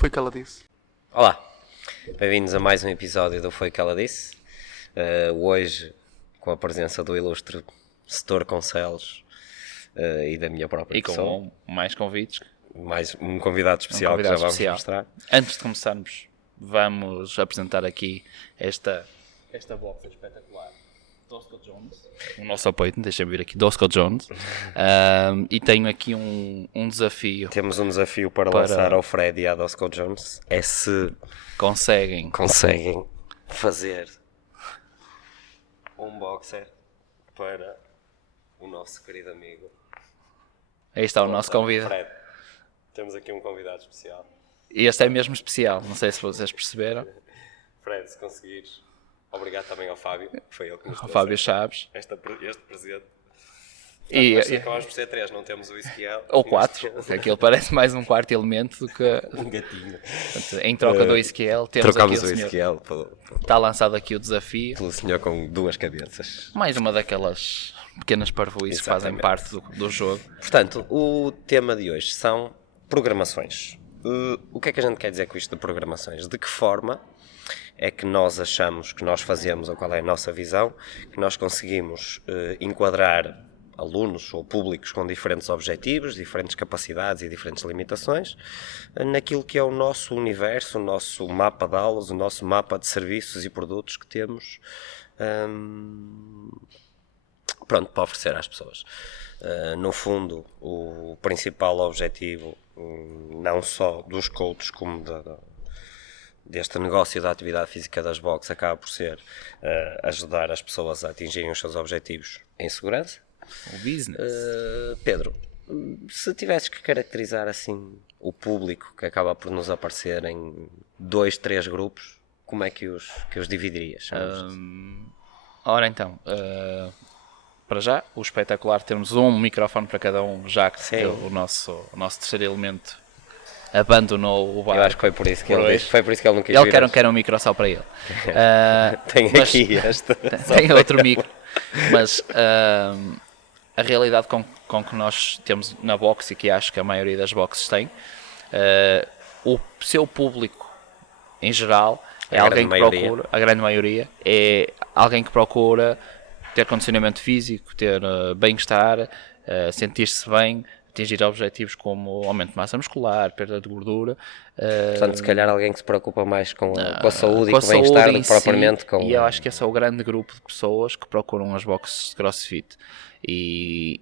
Foi o que ela disse. Olá, bem-vindos a mais um episódio do Foi o que ela disse. Hoje, com a presença do ilustre Setor Concelos e da minha própria pessoa. E com mais convites. Mais um convidado especial que já vamos mostrar. Antes de começarmos, vamos apresentar aqui esta box espetacular. Dosco Jones. O nosso apoio, deixa-me vir aqui, Dosco Jones. E tenho aqui um desafio. Temos um desafio para lançar ao Fred e à Dosco Jones. É se conseguem fazer um boxer para o nosso querido amigo. Aí está o nosso convidado. Fred. Temos aqui um convidado especial. E este é mesmo especial, não sei se vocês perceberam. Fred, se conseguires. Obrigado também ao Fábio, foi ele que nos trouxe. Fábio Chaves. Este presente. E acabamos por ser 3, não temos o Ezequiel. Ou 4, aquilo parece mais um quarto elemento do que um gatinho. Portanto, em troca do Ezequiel, temos trocamos aqui o senhor. Ezequiel Está lançado aqui o desafio. Pelo senhor com 2 cabeças. Mais uma daquelas pequenas parvoíces que fazem parte do jogo. Portanto, o tema de hoje são programações. O que é que a gente quer dizer com isto de programações? De que forma é que nós achamos que nós fazemos, ou qual é a nossa visão, que nós conseguimos enquadrar alunos ou públicos com diferentes objetivos, diferentes capacidades e diferentes limitações, naquilo que é o nosso universo, o nosso mapa de aulas, o nosso mapa de serviços e produtos que temos para oferecer às pessoas. No fundo, o principal objetivo, não só dos coaches como deste negócio da atividade física das boxes, acaba por ser ajudar as pessoas a atingirem os seus objetivos em segurança. O business. Pedro, se tivesses que caracterizar assim o público que acaba por nos aparecer em 2, 3 grupos, como é que os digvidirias? Ora então, para já, o espetacular termos um microfone para cada um, já que o nosso terceiro elemento abandonou o bar. Eu acho que foi por isso que ele disse. Foi por isso que ele não quis vir. Ele quer um micro só para ele. Tem aqui este. Tem outro micro. Mas a realidade com que nós temos na box, e que acho que a maioria das boxes tem, o seu público em geral é alguém que procura, a grande maioria, é alguém que procura ter condicionamento físico, ter bem-estar, sentir-se bem, atingir objetivos como aumento de massa muscular, perda de gordura. Portanto, se calhar alguém que se preocupa mais com a saúde e com o bem-estar do que propriamente com... E eu acho que esse é o grande grupo de pessoas que procuram as boxes de CrossFit. E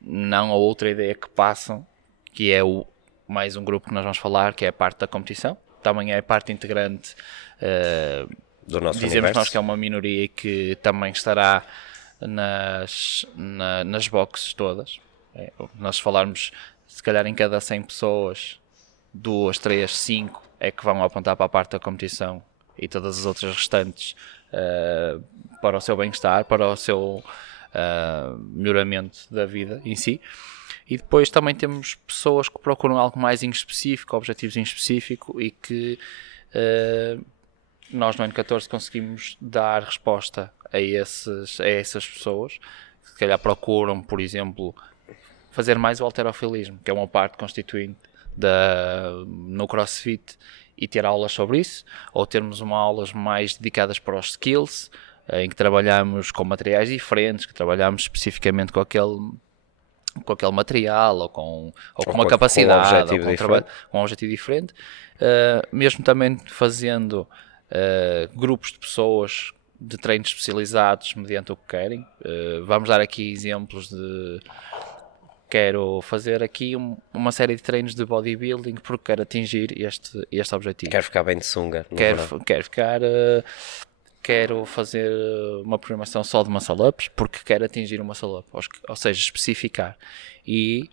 não a outra ideia que passam, que é mais um grupo que nós vamos falar, que é a parte da competição. Também é parte integrante do nosso dizemos universo. Nós que é uma minoria e que também estará nas boxes todas. Nós falarmos, se calhar em cada 100 pessoas, 2, 3, 5 é que vão apontar para a parte da competição e todas as outras restantes para o seu bem-estar, para o seu melhoramento da vida em si. E depois também temos pessoas que procuram algo mais em específico, objetivos em específico, e que nós no N14 conseguimos dar resposta a essas pessoas que se calhar procuram, por exemplo, fazer mais o halterofilismo, que é uma parte constituinte no CrossFit, e ter aulas sobre isso, ou termos aulas mais dedicadas para os skills, em que trabalhamos com materiais diferentes, que trabalhamos especificamente com aquele material, ou com uma capacidade, com um objetivo diferente. Mesmo também fazendo grupos de pessoas de treinos especializados mediante o que querem. Vamos dar aqui exemplos de... Quero fazer aqui uma série de treinos de bodybuilding porque quero atingir este objetivo. Quero ficar bem de sunga. Quero fazer uma programação só de muscle-ups porque quero atingir um muscle-up. Ou seja, especificar. E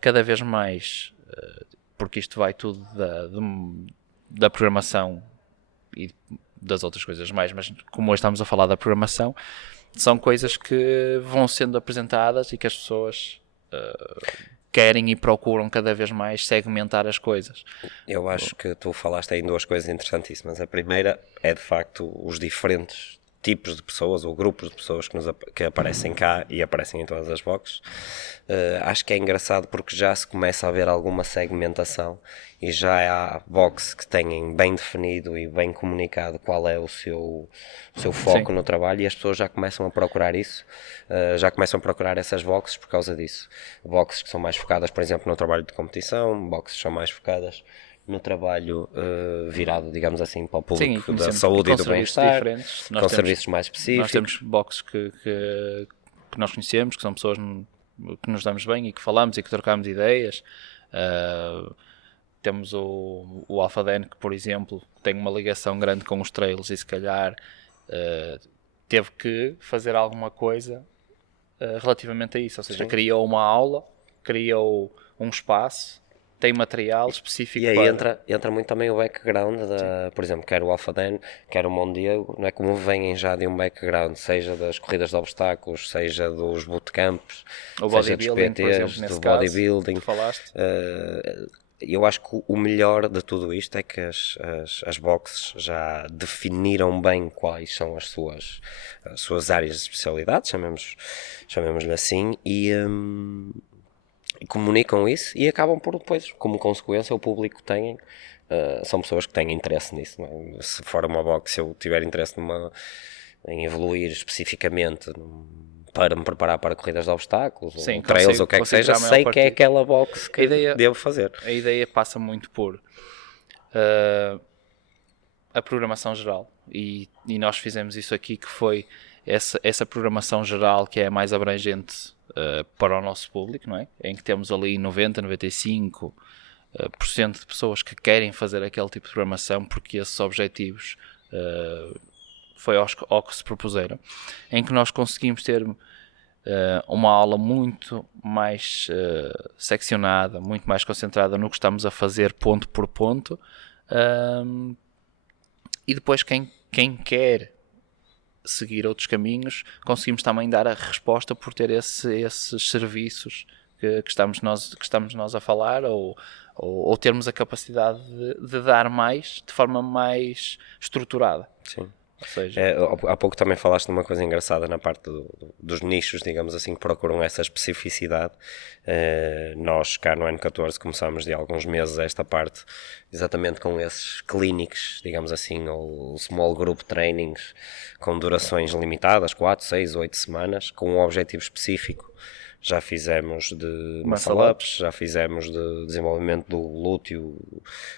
cada vez mais, porque isto vai tudo da programação e das outras coisas mais, mas como hoje estamos a falar da programação, são coisas que vão sendo apresentadas e que as pessoas querem e procuram cada vez mais segmentar as coisas. Eu acho que tu falaste aí em 2 coisas interessantíssimas. A primeira é, de facto, os diferentes tipos de pessoas ou grupos de pessoas que aparecem cá e aparecem em todas as boxes. Acho que é engraçado porque já se começa a ver alguma segmentação e já há boxes que têm bem definido e bem comunicado qual é o seu foco Sim. no trabalho, e as pessoas já começam a procurar isso, já começam a procurar essas boxes por causa disso. Boxes que são mais focadas, por exemplo, no trabalho de competição, boxes que são mais focadas no trabalho virado, digamos assim, para o Sim, público e da sempre- saúde e e com do serviços bem-estar, diferentes. com serviços mais Nós específicos. temos boxes que nós conhecemos, que são pessoas que nos damos bem e que falamos e que trocamos ideias. Temos o Alpha Dan, que, por exemplo, tem uma ligação grande com os trails e se calhar teve que fazer alguma coisa relativamente a isso. Ou seja, Sim. criou uma aula, criou um espaço, tem material específico E aí para... entra muito também o background, por exemplo, quer o Alpha Dan, quer o Mondiego, não é, como vêm já de um background, seja das corridas de obstáculos, seja dos bootcamps, O seja dos bodybuilding, por exemplo, PTs, nesse do caso, bodybuilding. que falaste. Eu acho que o melhor de tudo isto é que as boxes já definiram bem quais são as suas áreas de especialidade, chamemos-lhe assim, e comunicam isso e acabam por depois, como consequência, o público tem, são pessoas que têm interesse nisso. Não é? Se for uma box, se eu tiver interesse em evoluir especificamente para me preparar para corridas de obstáculos, Sim, ou trails, ou o que é que seja, já a maior sei que é partida. aquela box que devo fazer. A ideia passa muito por a programação geral, e nós fizemos isso aqui, que foi essa programação geral que é a mais abrangente para o nosso público, não é? Em que temos ali 90, 95% de pessoas que querem fazer aquele tipo de programação porque esses objetivos foi ao que se propuseram, em que nós conseguimos ter uma aula muito mais seccionada, muito mais concentrada no que estamos a fazer ponto por ponto, e depois quem quer seguir outros caminhos, conseguimos também dar a resposta por ter esses serviços que estamos nós a falar, ou termos a capacidade de dar mais de forma mais estruturada. Sim. Ou seja, Há pouco também falaste de uma coisa engraçada na parte dos nichos, digamos assim, que procuram essa especificidade. Nós cá no N14 começámos de alguns meses esta parte exatamente com esses clinics, digamos assim, ou small group trainings com durações limitadas, 4, 6, 8 semanas, com um objetivo específico. Já fizemos de muscle-ups, já fizemos de desenvolvimento do glúteo,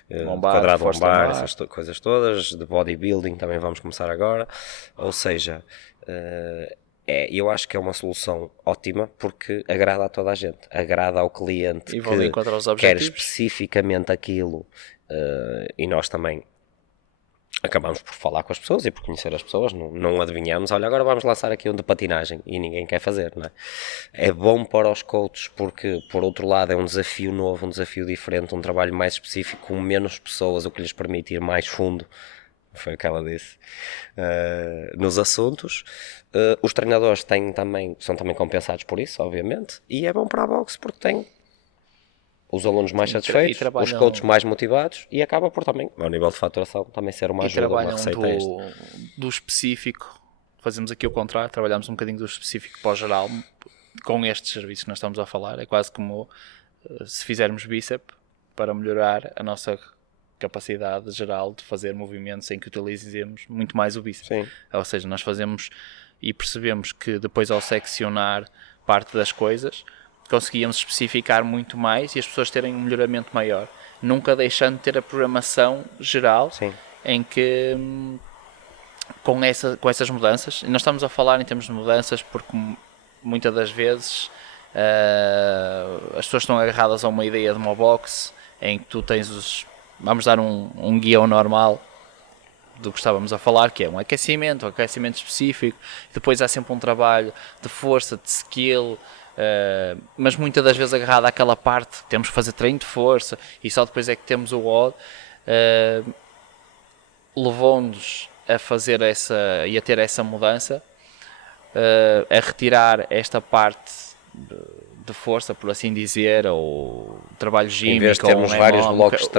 lombar, quadrado força lombar, lombar. essas coisas todas, de bodybuilding também vamos começar agora. Ou seja, eu acho que é uma solução ótima porque agrada a toda a gente, agrada ao cliente E vão de encontro aos que quer objetivos. especificamente aquilo, e nós também acabamos por falar com as pessoas e por conhecer as pessoas, não adivinhamos, olha, agora vamos lançar aqui um de patinagem, e ninguém quer fazer, não é? É bom para os coaches porque, por outro lado, é um desafio novo, um desafio diferente, um trabalho mais específico, com menos pessoas, o que lhes permite ir mais fundo, foi o que ela disse, nos assuntos. Os treinadores são também compensados por isso, obviamente, e é bom para a boxe porque tem os alunos mais satisfeitos, os coaches mais motivados, e acaba por também, ao nível de faturação, também ser uma ajuda, uma receita extra. Do específico, fazemos aqui o contrário, trabalhamos um bocadinho do específico para o geral, com estes serviços que nós estamos a falar. É quase como se fizermos bíceps para melhorar a nossa capacidade geral de fazer movimentos em que utilizemos muito mais o bíceps. Sim. Ou seja, nós fazemos e percebemos que depois, ao seccionar parte das coisas, conseguíamos especificar muito mais e as pessoas terem um melhoramento maior, nunca deixando de ter a programação geral. Sim. Em que com essas mudanças, e nós estamos a falar em termos de mudanças porque muitas das vezes as pessoas estão agarradas a uma ideia de uma box em que tu tens vamos dar um guião normal do que estávamos a falar, que é um aquecimento específico, depois há sempre um trabalho de força, de skill, mas muitas das vezes agarrado àquela parte, temos que fazer treino de força e só depois é que temos o WOD, levou-nos a fazer e a ter essa mudança, a retirar esta parte de força, por assim dizer, ou trabalho gímico, em vez de termos vários blocos de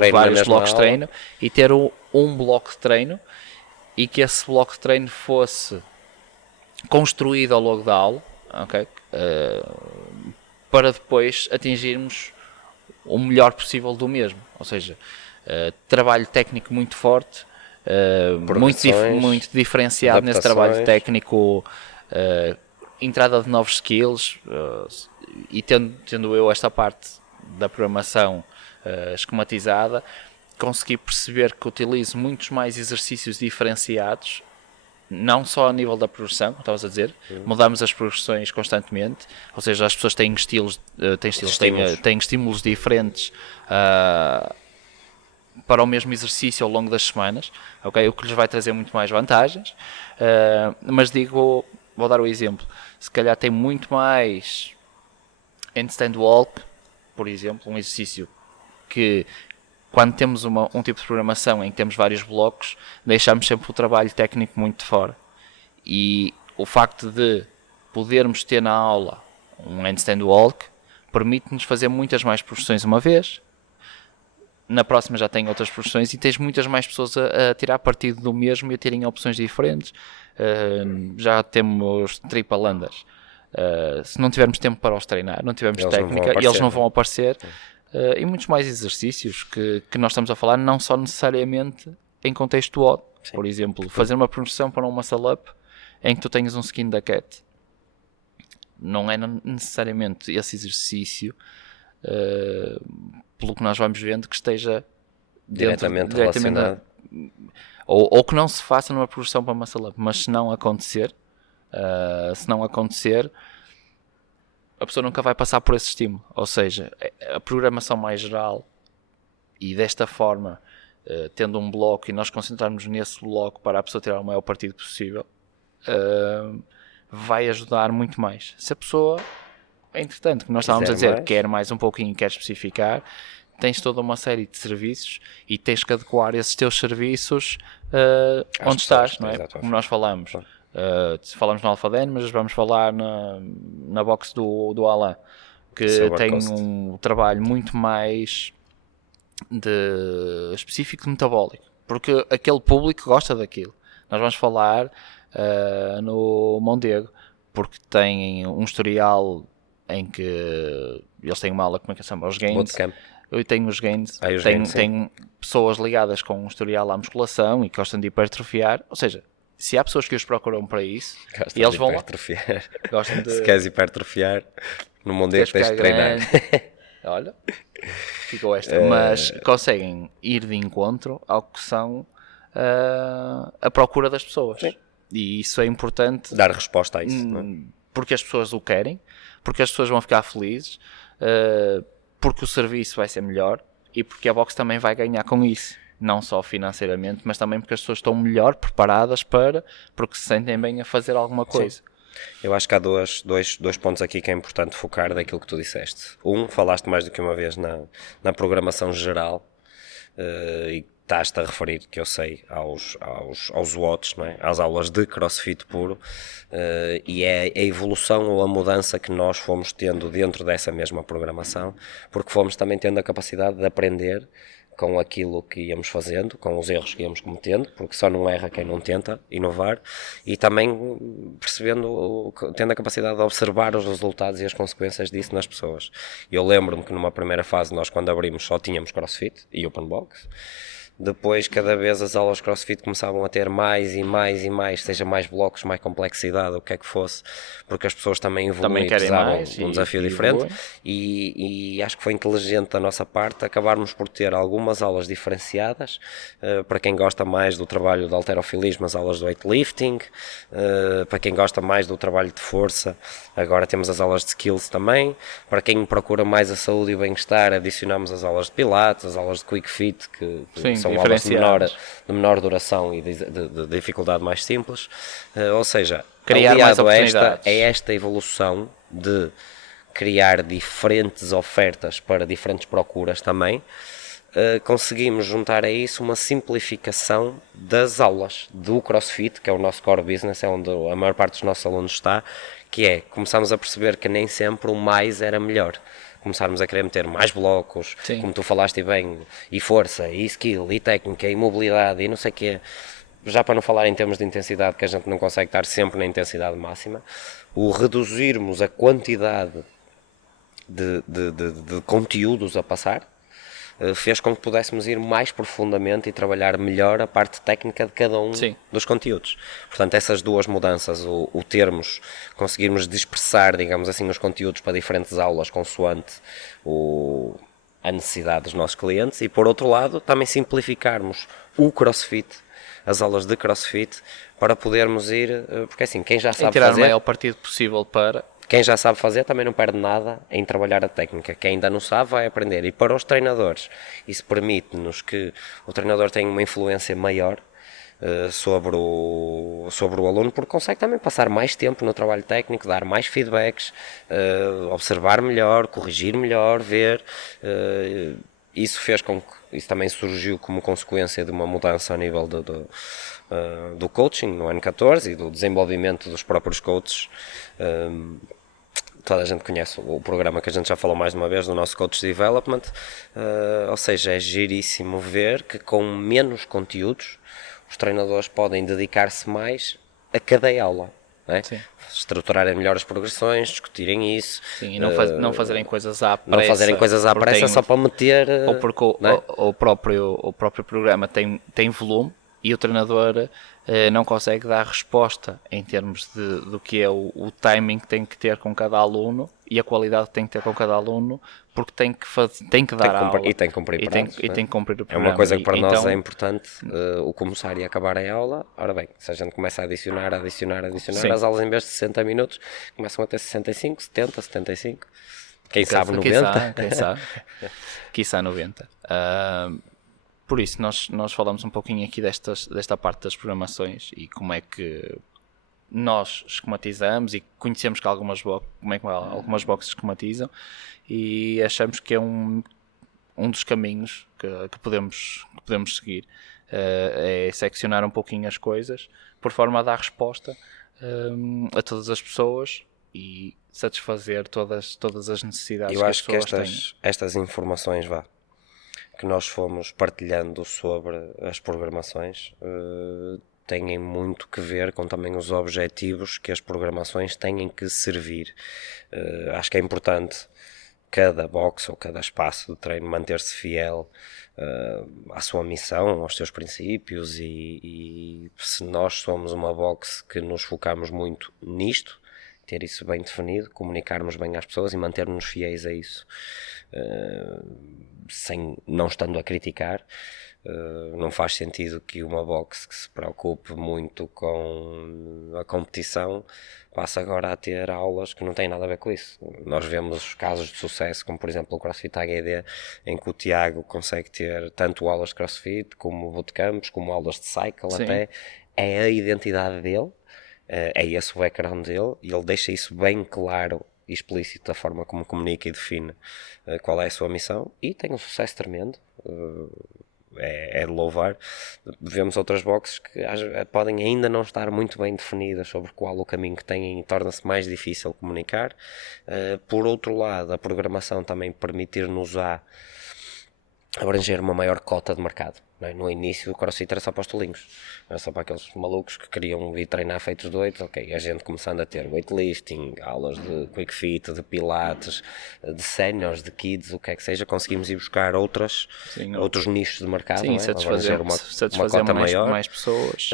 treino, e ter um bloco de treino, e que esse bloco de treino fosse construído ao longo da aula, ok? Para depois atingirmos o melhor possível do mesmo. Ou seja, trabalho técnico muito forte, muito diferenciado nesse trabalho técnico, entrada de novos skills, e tendo eu esta parte da programação esquematizada, consegui perceber que utilizo muitos mais exercícios diferenciados, não só a nível da progressão, como estavas a dizer, mudamos as progressões constantemente, ou seja, as pessoas têm têm estímulos diferentes para o mesmo exercício ao longo das semanas, okay? O que lhes vai trazer muito mais vantagens, mas vou dar o exemplo, se calhar tem muito mais handstand walk, por exemplo, um exercício que, quando temos um tipo de programação em que temos vários blocos, deixamos sempre o trabalho técnico muito de fora. E o facto de podermos ter na aula um handstand walk permite-nos fazer muitas mais progressões uma vez. Na próxima já tem outras progressões e tens muitas mais pessoas a tirar partido do mesmo e a terem opções diferentes. Já temos triple unders. Se não tivermos tempo para os treinar, não tivermos técnica, eles não vão aparecer. E muitos mais exercícios que nós estamos a falar, não só necessariamente em contexto odd. Por exemplo, fazer uma progressão para um muscle up em que tu tenhas um skin da cat. Não é necessariamente esse exercício, pelo que nós vamos vendo, que esteja diretamente relacionado. Ou que não se faça numa progressão para muscle up, mas se não acontecer, a pessoa nunca vai passar por esse estímulo. Ou seja, a programação mais geral, e desta forma, tendo um bloco e nós concentrarmos nesse bloco para a pessoa tirar o maior partido possível, vai ajudar muito mais. Se a pessoa, entretanto, que nós estávamos a dizer, quer mais um pouquinho, quer especificar, tens toda uma série de serviços e tens que adequar esses teus serviços onde estás, não é? Como nós falamos. Falamos no AlphaDen, mas vamos falar na box do Alain, que tem um trabalho muito mais específico de metabólico, porque aquele público gosta daquilo. Nós vamos falar no Mondego, porque tem um historial em que eles têm uma aula, como é que se chama? Os gains. Eu tenho os gains. Tem pessoas ligadas com um historial à musculação e que gostam de hipertrofiar, ou seja, se há pessoas que os procuram para isso, e eles vão lá. Se queres hipertrofiar, no Mondego tens de treinar. Olha, ficou esta. Mas conseguem ir de encontro ao que são a procura das pessoas. Sim. E isso é importante. Dar resposta a isso. Não é? Porque as pessoas o querem, porque as pessoas vão ficar felizes, porque o serviço vai ser melhor e porque a box também vai ganhar com isso. Não só financeiramente, mas também porque as pessoas estão melhor preparadas porque se sentem bem a fazer alguma coisa. Sim. Eu acho que há dois pontos aqui que é importante focar daquilo que tu disseste. Falaste mais do que uma vez na programação geral, e estás-te a referir, que eu sei, aos watts, não é? Às aulas de CrossFit puro, e é a evolução ou a mudança que nós fomos tendo dentro dessa mesma programação, porque fomos também tendo a capacidade de aprender com aquilo que íamos fazendo, com os erros que íamos cometendo, porque só não erra quem não tenta inovar, e também tendo a capacidade de observar os resultados e as consequências disso nas pessoas. Eu lembro-me que numa primeira fase nós, quando abrimos, só tínhamos CrossFit e Open Box. Depois, cada vez as aulas de CrossFit começavam a ter mais e mais e mais, seja mais blocos, mais complexidade, o que é que fosse, porque as pessoas também evoluem e precisavam de um desafio diferente, e acho que foi inteligente da nossa parte acabarmos por ter algumas aulas diferenciadas, para quem gosta mais do trabalho de halterofilismo, as aulas de weightlifting, para quem gosta mais do trabalho de força, agora temos as aulas de skills também, para quem procura mais a saúde e o bem-estar, adicionamos as aulas de pilates, as aulas de quick fit, que são aulas de menor duração e de dificuldade mais simples, ou seja, criar mais oportunidades. Esta evolução de criar diferentes ofertas para diferentes procuras também, conseguimos juntar a isso uma simplificação das aulas do CrossFit, que é o nosso core business, é onde a maior parte dos nossos alunos está, que é, começamos a perceber que nem sempre o mais era melhor. Começarmos a querer meter mais blocos, como tu falaste bem, e força, e skill, e técnica, e mobilidade, e não sei o quê. já para não falar em termos de intensidade, que a gente não consegue estar sempre na intensidade máxima, o reduzirmos a quantidade de conteúdos a passar fez com que pudéssemos ir mais profundamente e trabalhar melhor a parte técnica de cada um dos conteúdos. Portanto, essas duas mudanças, o termos, conseguirmos dispersar, digamos assim, os conteúdos para diferentes aulas consoante a necessidade dos nossos clientes, e por outro lado também simplificarmos o CrossFit, as aulas de CrossFit, para podermos ir, porque assim, quem já sabe tirar fazer, o maior partido possível para... quem já sabe fazer também não perde nada em trabalhar a técnica. Quem ainda não sabe vai aprender. E para os treinadores, isso permite-nos que o treinador tenha uma influência maior sobre o aluno, porque consegue também passar mais tempo no trabalho técnico, dar mais feedbacks, observar melhor, corrigir melhor, ver. Isso fez com que isso também surgiu como consequência de uma mudança a nível do coaching no ano 14 e do desenvolvimento dos próprios coaches. Toda a gente conhece o programa que a gente já falou mais de uma vez, do nosso Coach Development, ou seja, é giríssimo ver que com menos conteúdos os treinadores podem dedicar-se mais a cada aula, não é? Estruturarem melhor as progressões, discutirem isso. Sim, e não fazerem coisas à pressa. Não fazerem coisas à pressa só para meter... Ou porque o próprio programa tem volume e o treinador não consegue dar resposta em termos do que é o timing que tem que ter com cada aluno e a qualidade que tem que ter com cada aluno, porque tem que dar a aula. E tem que cumprir prazos, e tem que cumprir o É programa. uma coisa que para nós é importante, o começar e acabar a aula. Ora bem, se a gente começa a adicionar, Sim. as aulas em vez de 60 minutos começam a ter 65, 70, 75. Quem sabe 90. Quiçá 90. Por isso, nós falamos um pouquinho aqui desta parte das programações e como é que nós esquematizamos e conhecemos que algumas boxes esquematizam, e achamos que é um dos caminhos que podemos seguir. É seccionar um pouquinho as coisas por forma a dar resposta a todas as pessoas e satisfazer todas as necessidades Eu que as acho que pessoas têm. estas informações que nós fomos partilhando sobre as programações têm muito que ver com também os objetivos que as programações têm que servir. Acho que é importante cada box ou cada espaço de treino manter-se fiel à sua missão, aos seus princípios, e se nós somos uma box que nos focamos muito nisto, ter isso bem definido, comunicarmos bem às pessoas e mantermos fiéis a isso, não estando a criticar. Não faz sentido que uma box que se preocupe muito com a competição passe agora a ter aulas que não têm nada a ver com isso. Nós vemos casos de sucesso, como por exemplo o CrossFit HD, em que o Tiago consegue ter tanto aulas de CrossFit como bootcamps, como aulas de cycle. Sim. Até é a identidade dele, é esse o background dele, e ele deixa isso bem claro e explícito da forma como comunica e define qual é a sua missão, e tem um sucesso tremendo. É de louvar. Vemos outras boxes que podem ainda não estar muito bem definidas sobre qual o caminho que têm, e torna-se mais difícil comunicar. Por outro lado, a programação também permitir-nos abranger uma maior cota de mercado. Não é? No início o CrossFit era só para os tolinhos, era só para aqueles malucos que queriam vir treinar feitos doidos. Ok, a gente começando a ter weightlifting, aulas de quick fit, de pilates, de séniores, de kids, o que é que seja, conseguimos ir buscar outros nichos de mercado. Sim, satisfazer uma cota maior, mais pessoas.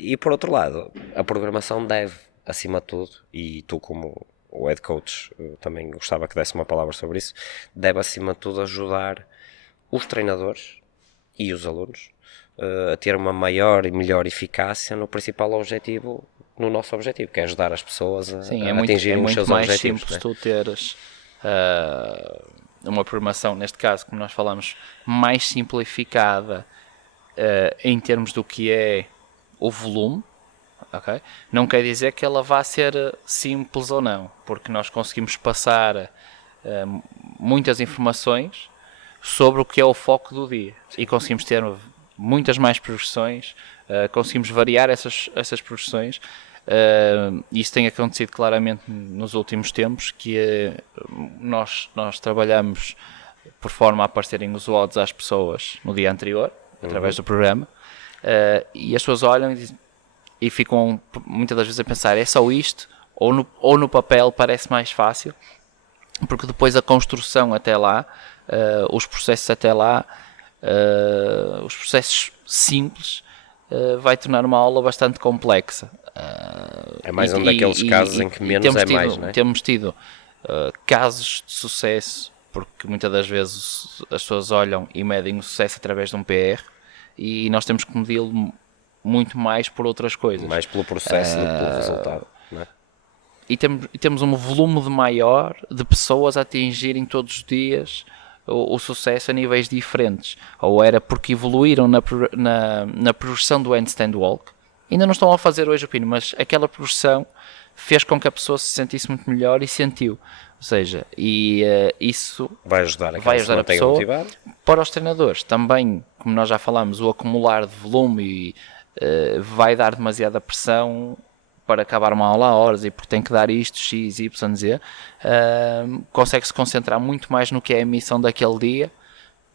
E por outro lado, a programação deve, acima de tudo, e tu como o head coach também gostava que desse uma palavra sobre isso, deve acima de tudo ajudar os treinadores e os alunos a ter uma maior e melhor eficácia no principal objetivo, no nosso objetivo, que é ajudar as pessoas a atingirem os seus objetivos. É muito mais simples tu teres uma programação, neste caso, como nós falamos, mais simplificada em termos do que é o volume. Okay? Não quer dizer que ela vá ser simples ou não, porque nós conseguimos passar muitas informações sobre o que é o foco do dia. Sim. E conseguimos ter muitas mais progressões, conseguimos variar essas progressões. Isso tem acontecido claramente nos últimos tempos, que nós trabalhamos por forma a aparecerem os odds às pessoas no dia anterior, através do programa. e as pessoas olham e ficam muitas das vezes a pensar, é só isto? Ou no papel parece mais fácil, porque depois a construção até lá, os processos até lá, os processos simples, vai tornar uma aula bastante complexa. É mais um daqueles casos em que menos é mais, não é? Temos tido casos de sucesso, porque muitas das vezes as pessoas olham e medem o sucesso através de um PR, e nós temos que medi-lo muito mais por outras coisas. Mais pelo processo do que pelo resultado, não é? E temos um volume maior de pessoas a atingirem todos os dias o sucesso a níveis diferentes. Ou era porque evoluíram na progressão do handstand walk. Ainda não estão a fazer hoje o pino, mas aquela progressão fez com que a pessoa se sentisse muito melhor e sentiu. Ou seja, isso vai ajudar a pessoa motivado. Para os treinadores também, como nós já falámos, o acumular de volume vai dar demasiada pressão para acabar uma aula a horas, e porque tem que dar isto, X, Y, Z, consegue se concentrar muito mais no que é a missão daquele dia,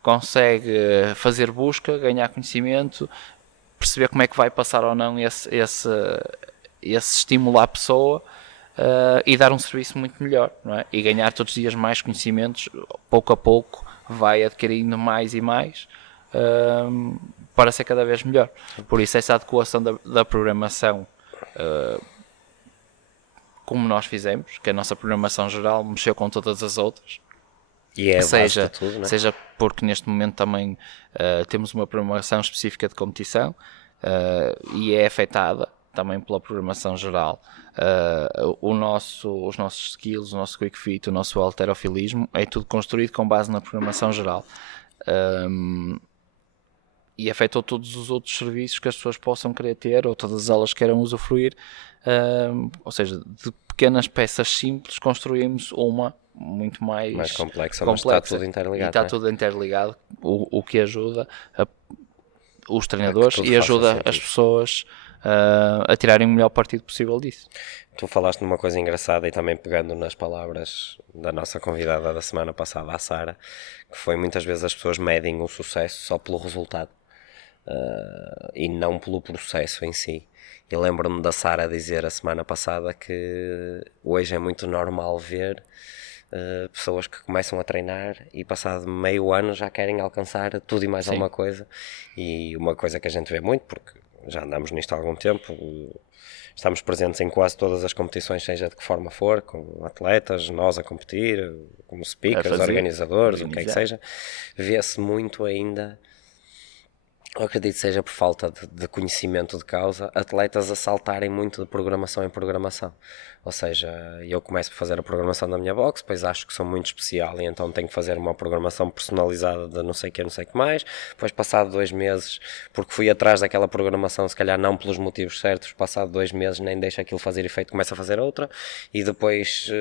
consegue fazer busca, ganhar conhecimento, perceber como é que vai passar ou não esse estímulo à pessoa, e dar um serviço muito melhor, não é? E ganhar todos os dias mais conhecimentos, pouco a pouco vai adquirindo mais e mais, para ser cada vez melhor. Por isso essa adequação da programação, como nós fizemos, que a nossa programação geral mexeu com todas as outras, e é seja tudo, não é? Seja porque neste momento também temos uma programação específica de competição, e é afetada também pela programação geral. Os nossos skills, o nosso quick fit, o nosso halterofilismo, é tudo construído com base na programação geral. E afetou todos os outros serviços que as pessoas possam querer ter, ou todas elas queiram usufruir. Ou seja, de pequenas peças simples construímos uma muito mais complexa. Mas está tudo interligado. E está tudo interligado, o que ajuda os treinadores e ajuda as pessoas a tirarem o melhor partido possível disso. Tu falaste numa coisa engraçada, e também pegando nas palavras da nossa convidada da semana passada, a Sara, que foi muitas vezes as pessoas medem o sucesso só pelo resultado, e não pelo processo em si. E lembro-me da Sara dizer a semana passada que hoje é muito normal ver pessoas que começam a treinar e passado meio ano já querem alcançar tudo e mais alguma coisa. E uma coisa que a gente vê muito, porque já andamos nisto há algum tempo, estamos presentes em quase todas as competições, seja de que forma for, com atletas, nós a competir, como speakers, organizadores, o que é que seja, vê-se muito ainda, eu acredito que seja por falta de conhecimento de causa, atletas a saltarem muito de programação em programação. Ou seja, eu começo por fazer a programação da minha box, depois acho que sou muito especial e então tenho que fazer uma programação personalizada de não sei o que mais, depois passado 2 meses, porque fui atrás daquela programação, se calhar não pelos motivos certos, passado 2 meses nem deixa aquilo fazer efeito, começa a fazer outra, e depois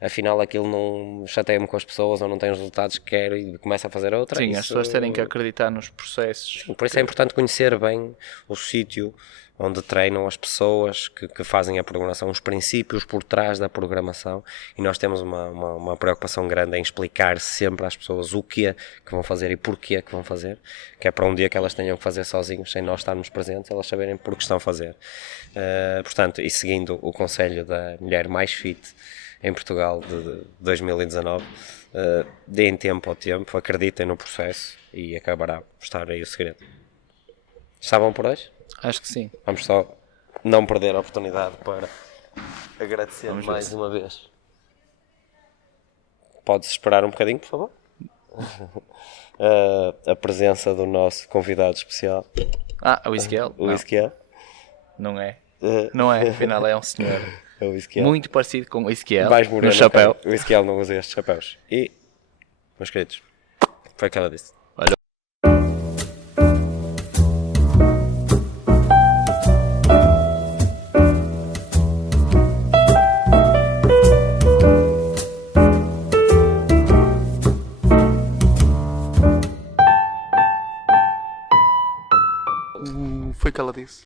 afinal aquilo não chateia-me com as pessoas ou não tem os resultados que quero e começa a fazer outra. Sim, as pessoas terem que acreditar nos processos. Por isso é importante conhecer bem o sítio onde treinam as pessoas que fazem a programação, os princípios por trás da programação, e nós temos uma preocupação grande em explicar sempre às pessoas o que é que vão fazer e porquê que vão fazer, que é para um dia que elas tenham que fazer sozinhos, sem nós estarmos presentes, elas saberem porque estão a fazer. Portanto, e seguindo o conselho da mulher mais fit em Portugal de 2019, deem tempo ao tempo, acreditem no processo e acabará por estar aí o segredo. Estavam por hoje? Acho que sim. Vamos só não perder a oportunidade para agradecer mais uma vez. Podes esperar um bocadinho, por favor? A presença do nosso convidado especial. O Isquiel? O Isquiel. Não é. Não é, afinal é um senhor É o Isquiel. muito parecido com o Isquiel, no chapéu. O Isquiel não usa estes chapéus. E, meus queridos, foi o que ela disse.